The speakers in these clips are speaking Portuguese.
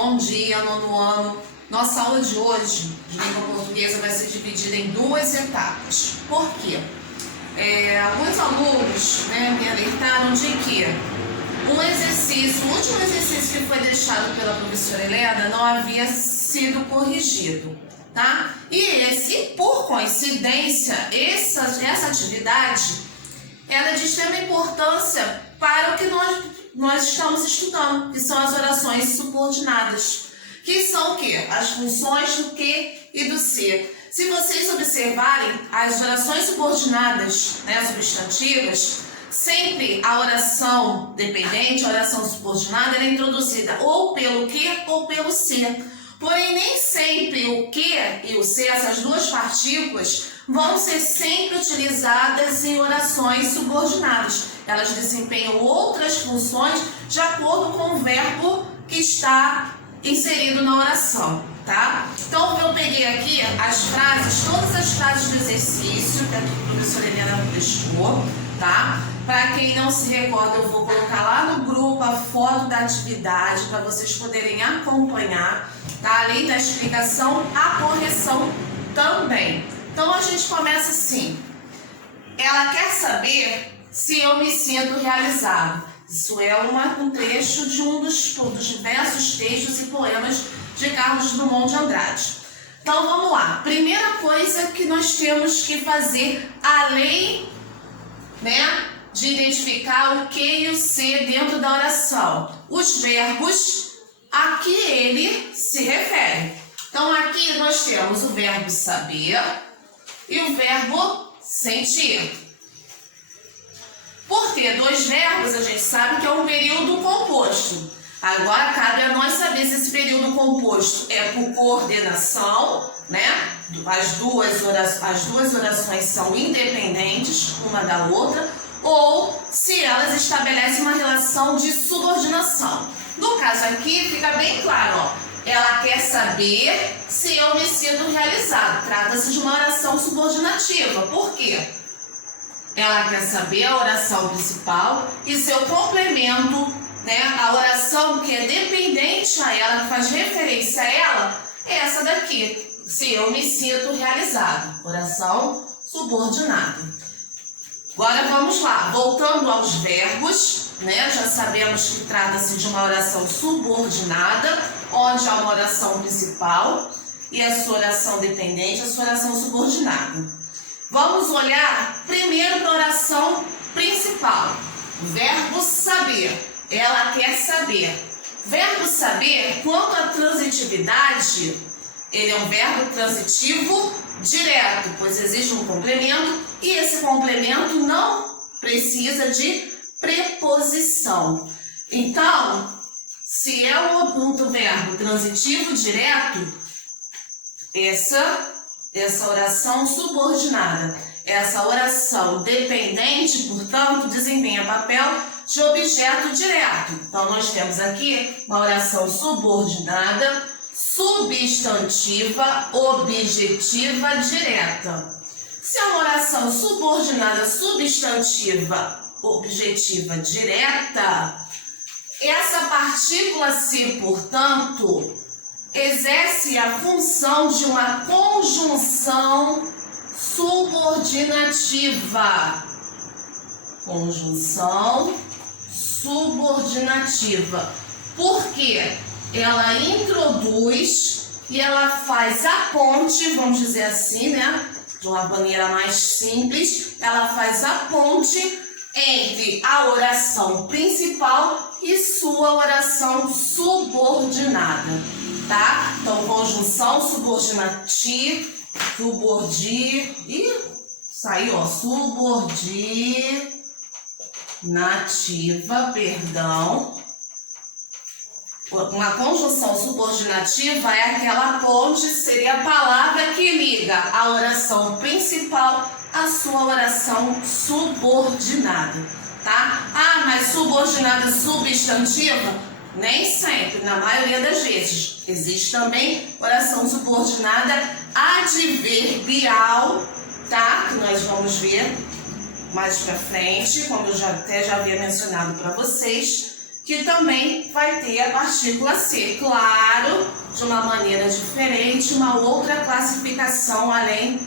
Bom dia, nono ano. Nossa aula de hoje de língua portuguesa vai ser dividida em duas etapas. Por quê? Alguns alunos me alertaram de que o último exercício que foi deixado pela professora Helena não havia sido corrigido, tá? E por coincidência, essa atividade ela é de extrema importância para o que nós estamos estudando, que são as orações subordinadas, que são o quê? As funções do que e do ser. Se vocês observarem, as orações subordinadas, substantivas, sempre a oração dependente, a oração subordinada, ela é introduzida ou pelo que ou pelo ser. Porém, nem sempre o que e o ser, essas duas partículas, vão ser sempre utilizadas em orações subordinadas. Elas desempenham outras funções de acordo com o verbo que está inserido na oração, tá? Então, eu peguei aqui as frases, todas as frases do exercício que a professora Helena deixou, tá? Para quem não se recorda, eu vou colocar lá no grupo a foto da atividade para vocês poderem acompanhar, tá? Além da explicação, a correção também. Então, a gente começa assim. Ela quer saber se eu me sinto realizado. Isso é um trecho de um dos diversos textos e poemas de Carlos Drummond de Andrade. Então, vamos lá. Primeira coisa que nós temos que fazer, além, de identificar o que e o ser dentro da oração. Os verbos a que ele se refere. Então, aqui nós temos o verbo saber e o verbo sentir. Por ter dois verbos, a gente sabe que é um período composto. Agora, cabe a nós saber se esse período composto é por coordenação, As duas orações são independentes uma da outra, ou se elas estabelecem uma relação de subordinação. No caso aqui, fica bem claro, ela quer saber se eu me sinto realizado. Trata-se de uma oração subordinativa. Por quê? Ela quer saber a oração principal e seu complemento, a oração que é dependente a ela, que faz referência a ela, é essa daqui. Se eu me sinto realizado. Oração subordinada. Agora vamos lá, voltando aos verbos, já sabemos que trata-se de uma oração subordinada, onde há uma oração principal e a sua oração dependente, a sua oração subordinada. Vamos olhar primeiro para a oração principal, o verbo saber. Ela quer saber. Verbo saber, quanto à transitividade, ele é um verbo transitivo direto, pois existe um complemento e esse complemento não precisa de preposição. Então, se é um verbo transitivo direto, essa oração subordinada, essa oração dependente, portanto, desempenha papel de objeto direto. Então, nós temos aqui uma oração subordinada, substantiva, objetiva, direta. Se é uma oração subordinada, substantiva, objetiva, direta, essa partícula se, portanto, exerce a função de uma conjunção subordinativa. Conjunção subordinativa. Por quê? Ela introduz e ela faz a ponte, vamos dizer assim, de uma maneira mais simples, ela faz a ponte entre a oração principal e sua oração subordinada, tá? Então, conjunção subordinativa, Uma conjunção subordinativa é aquela ponte, seria a palavra que liga a oração principal à sua oração subordinada, tá? Ah, mas subordinada substantiva? Nem sempre, na maioria das vezes. Existe também oração subordinada adverbial, tá? Que nós vamos ver mais pra frente, como eu já havia mencionado para vocês, que também vai ter a partícula C. Claro, de uma maneira diferente, uma outra classificação além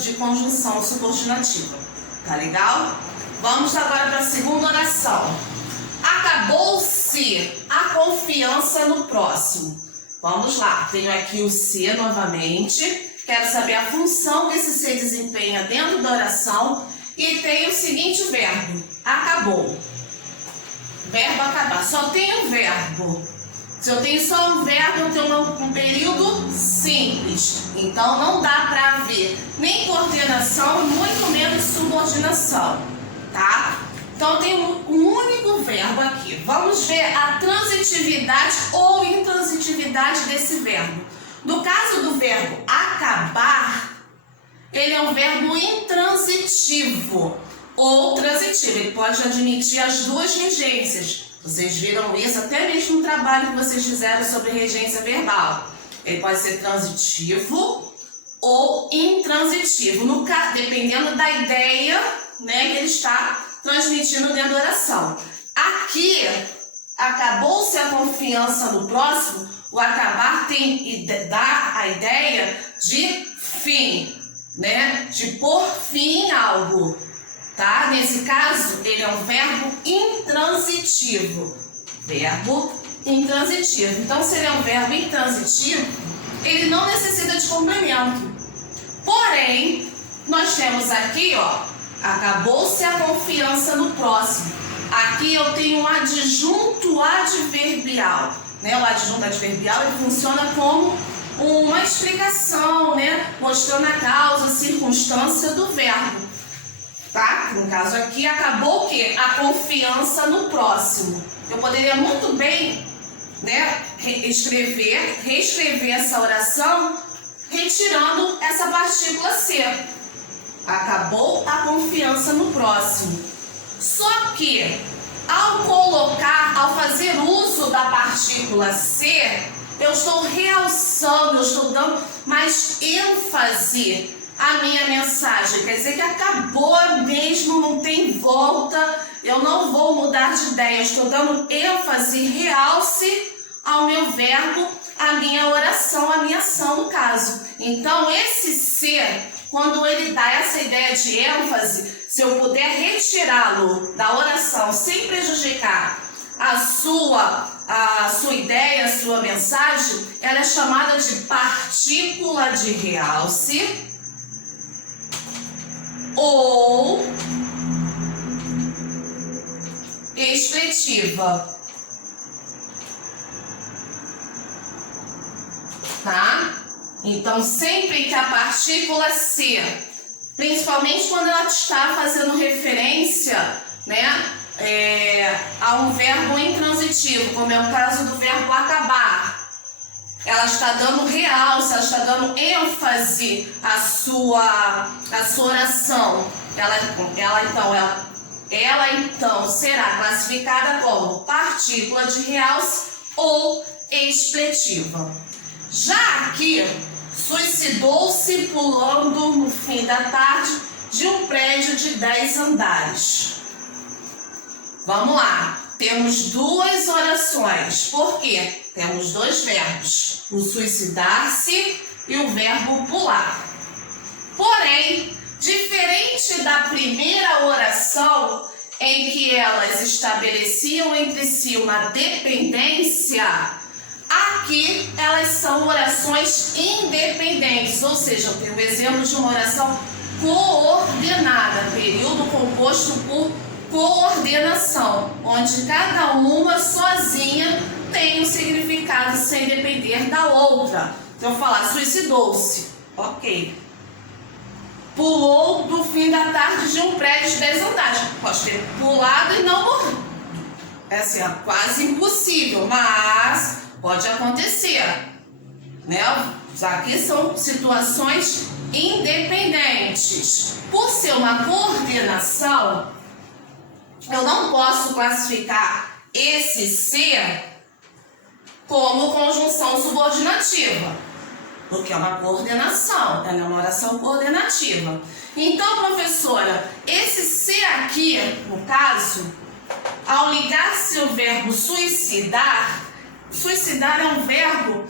de conjunção subordinativa. Tá legal? Vamos agora para a segunda oração. Acabou-se a confiança no próximo. Vamos lá, tenho aqui o C novamente. Quero saber a função que esse C desempenha dentro da oração. E tem o seguinte verbo, acabou. Verbo acabar. Só tem um verbo. Se eu tenho só um verbo, eu tenho um período simples. Então não dá para haver nem coordenação, muito menos subordinação. Tá? Então tem um único verbo aqui. Vamos ver a transitividade ou intransitividade desse verbo. No caso do verbo acabar, ele é um verbo intransitivo ou transitivo. Ele pode admitir as duas regências. Vocês viram isso até mesmo no trabalho que vocês fizeram sobre regência verbal. Ele pode ser transitivo ou intransitivo, dependendo da ideia, né, que ele está transmitindo dentro da oração. Aqui, acabou-se a confiança no próximo, o acabar dá a ideia de fim, né? De pôr fim em algo, tá? Nesse caso, ele é um verbo intransitivo. Verbo intransitivo. Então, se ele é um verbo intransitivo, ele não necessita de complemento. Porém, nós temos aqui, ó, acabou-se a confiança no próximo. Aqui eu tenho um adjunto adverbial, né? O adjunto adverbial, ele funciona como uma explicação, né? Mostrando a causa, a circunstância do verbo, tá? No caso aqui, acabou o quê? A confiança no próximo. Eu poderia muito bem, né, reescrever essa oração retirando essa partícula C. Acabou a confiança no próximo. Só que, ao fazer uso da partícula C, eu estou realçando, eu estou dando mais ênfase à minha mensagem. Quer dizer que acabou mesmo, não tem volta, eu não vou mudar de ideia. Eu estou dando ênfase, realce ao meu verbo, à minha oração, à minha ação no caso. Então, esse ser, quando ele dá essa ideia de ênfase, se eu puder retirá-lo da oração sem prejudicar a sua ideia, a sua mensagem, ela é chamada de partícula de realce ou expletiva. Tá? Então, sempre que a partícula C, principalmente quando ela está fazendo referência, né, a um verbo intransitivo, como é o caso do verbo acabar, ela está dando realce, ela está dando ênfase à sua oração. Ela então será classificada como partícula de realce ou expletiva. Já aqui, suicidou-se pulando no fim da tarde de um prédio de 10 andares. Vamos lá, temos duas orações. Por quê? Temos dois verbos, o suicidar-se e o verbo pular. Porém, diferente da primeira oração, em que elas estabeleciam entre si uma dependência, aqui elas são orações independentes, ou seja, eu tenho o exemplo de uma oração coordenada, período composto por coordenação, onde cada uma sozinha tem um significado sem depender da outra. Então, eu falar suicidou-se, ok. Pulou no fim da tarde de um prédio de 10 andares. Pode ter pulado e não morrido. É assim, quase impossível, mas pode acontecer, né? Aqui são situações independentes. Por ser uma coordenação, eu não posso classificar esse ser como conjunção subordinativa, porque é uma coordenação, ela é uma oração coordenativa. Então, professora, esse ser aqui, no caso, ao ligar-se o verbo suicidar, suicidar é um verbo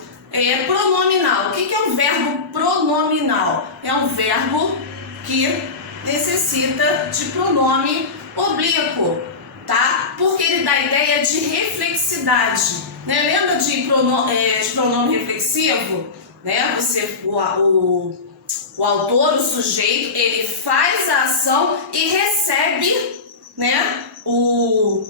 pronominal. O que é um verbo pronominal? É um verbo que necessita de pronome oblíquo, tá? Porque ele dá a ideia de reflexidade, né? Lembra de pronome reflexivo? Né? O autor, o sujeito, ele faz a ação e recebe, né, o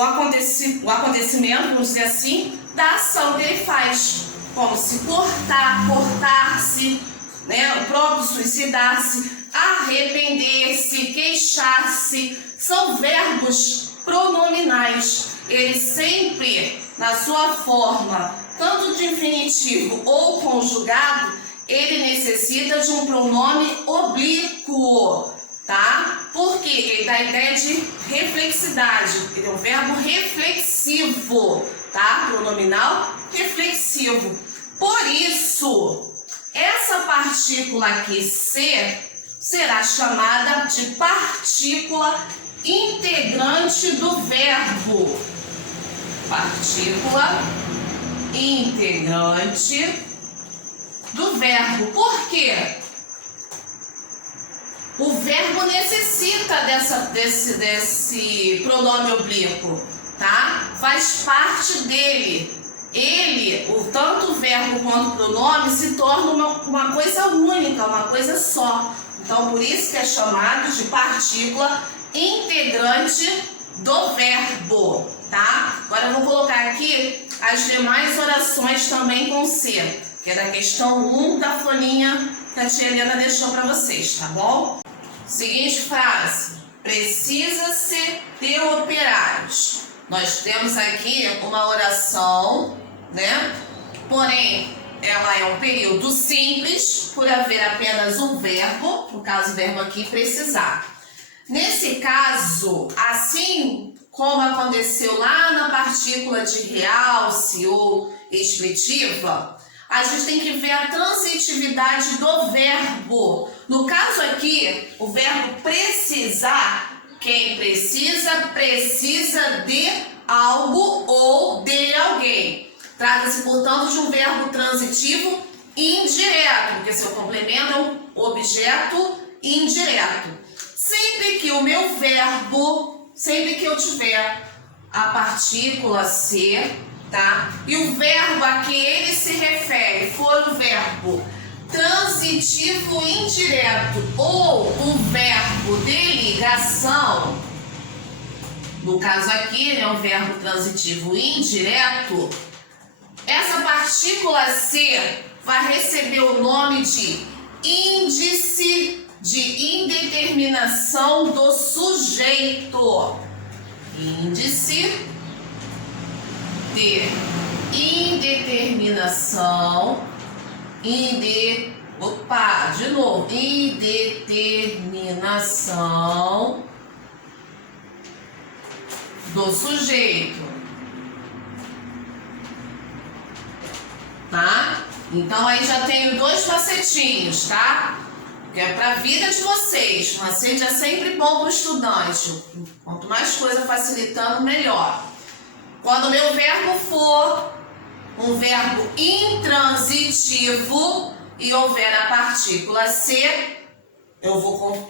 acontecimento, vamos dizer assim, da ação que ele faz, como se cortar, cortar-se, né, o próprio suicidar-se, arrepender-se, queixar-se, são verbos pronominais. Ele sempre, na sua forma, tanto de infinitivo ou conjugado, ele necessita de um pronome oblíquo, tá? Porque ele dá a ideia de reflexidade. Ele é um verbo reflexivo, tá? Pronominal reflexivo. Por isso, essa partícula aqui, C, será chamada de partícula integrante do verbo. Partícula integrante do verbo. Por quê? O verbo necessita desse pronome oblíquo, tá? Faz parte dele. Ele, tanto o verbo quanto o pronome, se torna uma coisa única, uma coisa só. Então, por isso que é chamado de partícula integrante do verbo, tá? Agora eu vou colocar aqui as demais orações também com C, que é da questão 1 da folhinha que a tia Helena deixou para vocês, tá bom? Seguinte frase: precisa-se de operários. Nós temos aqui uma oração, né? Porém, ela é um período simples, por haver apenas um verbo, no caso o verbo aqui, precisar. Nesse caso, assim como aconteceu lá na partícula de realce ou expletiva, a gente tem que ver a transitividade do verbo. No caso aqui, o verbo precisar, quem precisa, precisa de algo ou de alguém. Trata-se, portanto, de um verbo transitivo indireto, porque seu complemento é um objeto indireto. Sempre que o meu verbo, sempre que eu tiver a partícula ser, tá? E o verbo a que ele se refere for o verbo transitivo indireto ou o verbo de ligação, no caso aqui ele é um verbo transitivo indireto, essa partícula ser vai receber o nome de índice de indeterminação do sujeito. Índice de indeterminação, indeterminação do sujeito, tá? Então aí já tenho dois facetinhos, tá? Que é para a vida de vocês. Um macete é sempre bom para o estudante. Quanto mais coisa facilitando, melhor. Quando o meu verbo for um verbo intransitivo e houver a partícula ser, eu vou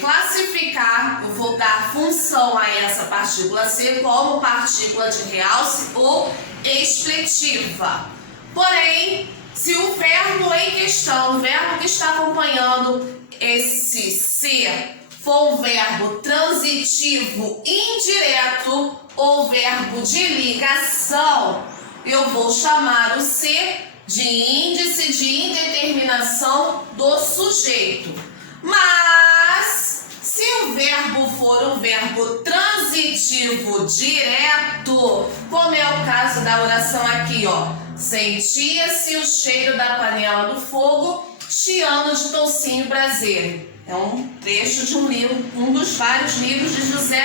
classificar, eu vou dar função a essa partícula ser como partícula de realce ou expletiva. Porém, se o verbo em questão, o verbo que está acompanhando esse ser, for um verbo transitivo indireto ou verbo de ligação, eu vou chamar o ser de índice de indeterminação do sujeito. Mas, se o verbo for um verbo transitivo direto, como é o caso da oração aqui, ó. Sentia-se o cheiro da panela do fogo, chiando de toucinho braseiro. É um trecho de um livro, um dos vários livros de José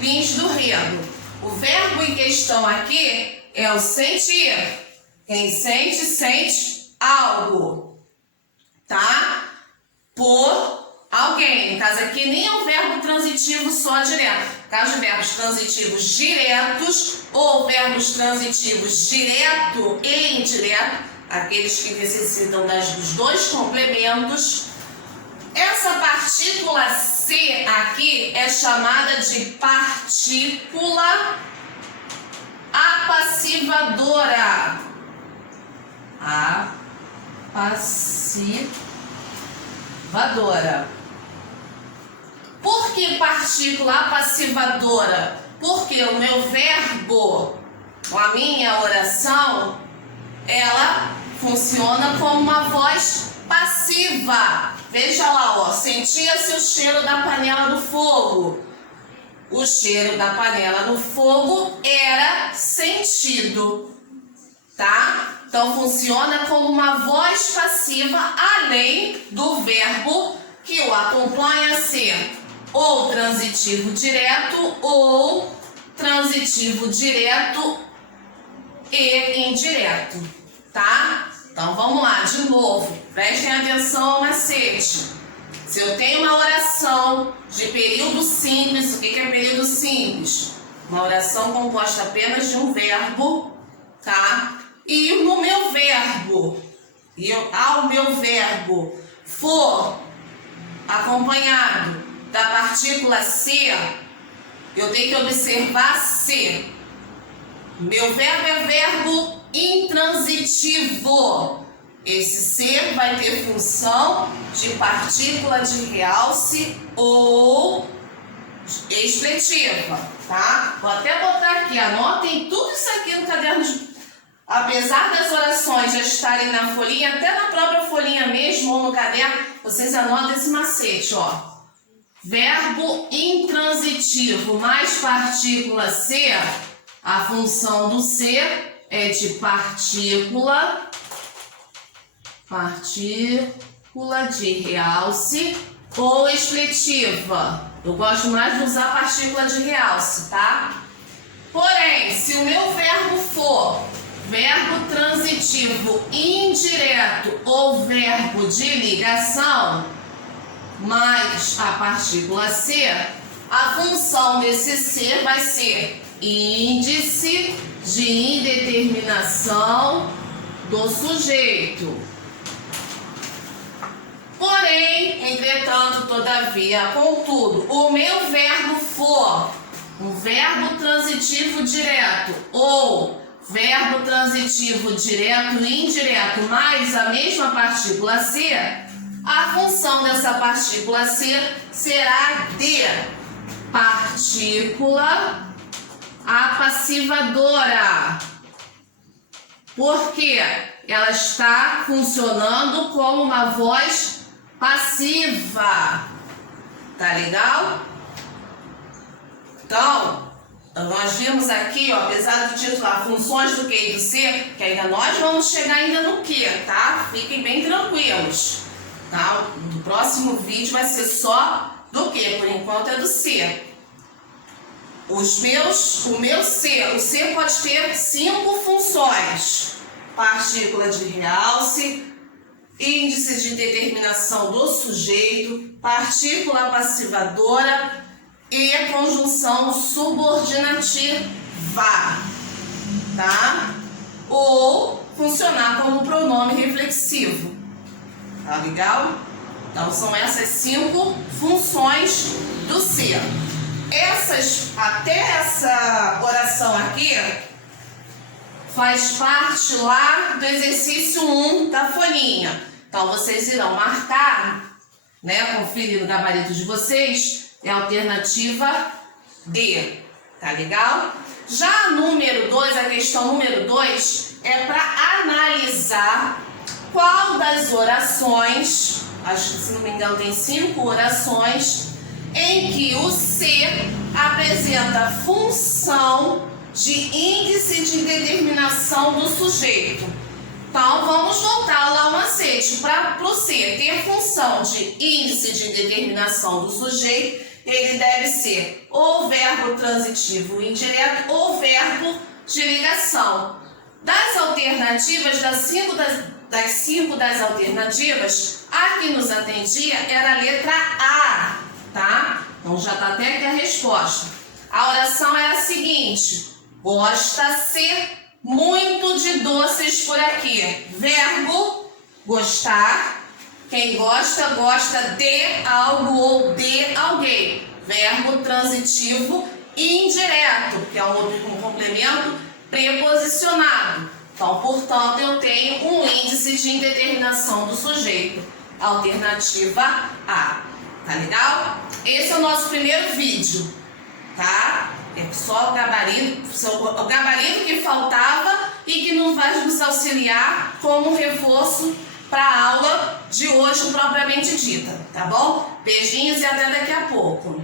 Lins do Rego. O verbo em questão aqui é o sentir. Quem sente, sente algo, tá? Por alguém. No caso aqui, nem é um verbo transitivo só direto. No caso de verbos transitivos diretos ou verbos transitivos direto e indireto, aqueles que necessitam dos dois complementos, essa partícula C aqui é chamada de partícula apassivadora. Apassivadora. Por que partícula apassivadora? Porque o meu verbo, a minha oração, ela funciona como uma voz passiva. Veja lá, ó, sentia-se o cheiro da panela no fogo. O cheiro da panela no fogo era sentido, tá? Então funciona como uma voz passiva, além do verbo que o acompanha ser ou transitivo direto ou transitivo direto e indireto, tá? Então vamos lá, de novo, prestem atenção ao macete. Se eu tenho uma oração de período simples, o que é período simples? Uma oração composta apenas de um verbo, tá? E no meu verbo, ao meu verbo for acompanhado da partícula C, eu tenho que observar C. Meu verbo é verbo intransitivo. Esse ser vai ter função de partícula de realce ou expletiva, tá? Vou até botar aqui, anotem tudo isso aqui no caderno. Apesar das orações já estarem na folhinha, até na própria folhinha mesmo ou no caderno, vocês anotam esse macete, ó. Verbo intransitivo mais partícula C, a função do ser é de partícula de realce ou expletiva. Eu gosto mais de usar partícula de realce, tá? Porém, se o meu verbo for verbo transitivo indireto ou verbo de ligação, mais a partícula C, a função desse ser vai ser índice de indeterminação do sujeito. Porém, entretanto, todavia, contudo, o meu verbo for um verbo transitivo direto ou verbo transitivo direto e indireto mais a mesma partícula C, a função dessa partícula C será de partícula apassivadora. Porque ela está funcionando como uma voz passiva. Tá legal? Então, nós vimos aqui, ó, apesar do título, funções do Q e do C, que ainda nós vamos chegar ainda no Q, tá? Fiquem bem tranquilos, tá? No próximo vídeo vai ser só do Q, por enquanto é do C. O C pode ter 5 funções: partícula de realce, índice de determinação do sujeito, partícula passivadora e conjunção subordinativa, tá? Ou funcionar como pronome reflexivo, tá legal? Então são essas 5 funções do C. Até essa oração aqui faz parte lá do exercício 1 da folhinha. Então vocês irão marcar, né, conferir no gabarito de vocês, é a alternativa D, tá legal? Já a questão número 2 é para analisar qual das orações, acho que se não me engano tem 5 orações, em que o C apresenta função de índice de determinação do sujeito. Então, vamos voltar lá ao macete. Para o C ter função de índice de determinação do sujeito, ele deve ser ou verbo transitivo indireto ou verbo de ligação. Das alternativas, das das 5 das alternativas, a que nos atendia era a letra A, tá? Então já está até aqui a resposta. A oração é a seguinte: gosta-se muito de doces por aqui. Verbo, gostar. Quem gosta, gosta de algo ou de alguém. Verbo transitivo indireto, que é um complemento preposicionado. Então, portanto, eu tenho um índice de indeterminação do sujeito. Alternativa A. Tá legal? Esse é o nosso primeiro vídeo, tá? É só o gabarito que faltava e que não vai nos auxiliar como reforço para a aula de hoje propriamente dita, tá bom? Beijinhos e até daqui a pouco.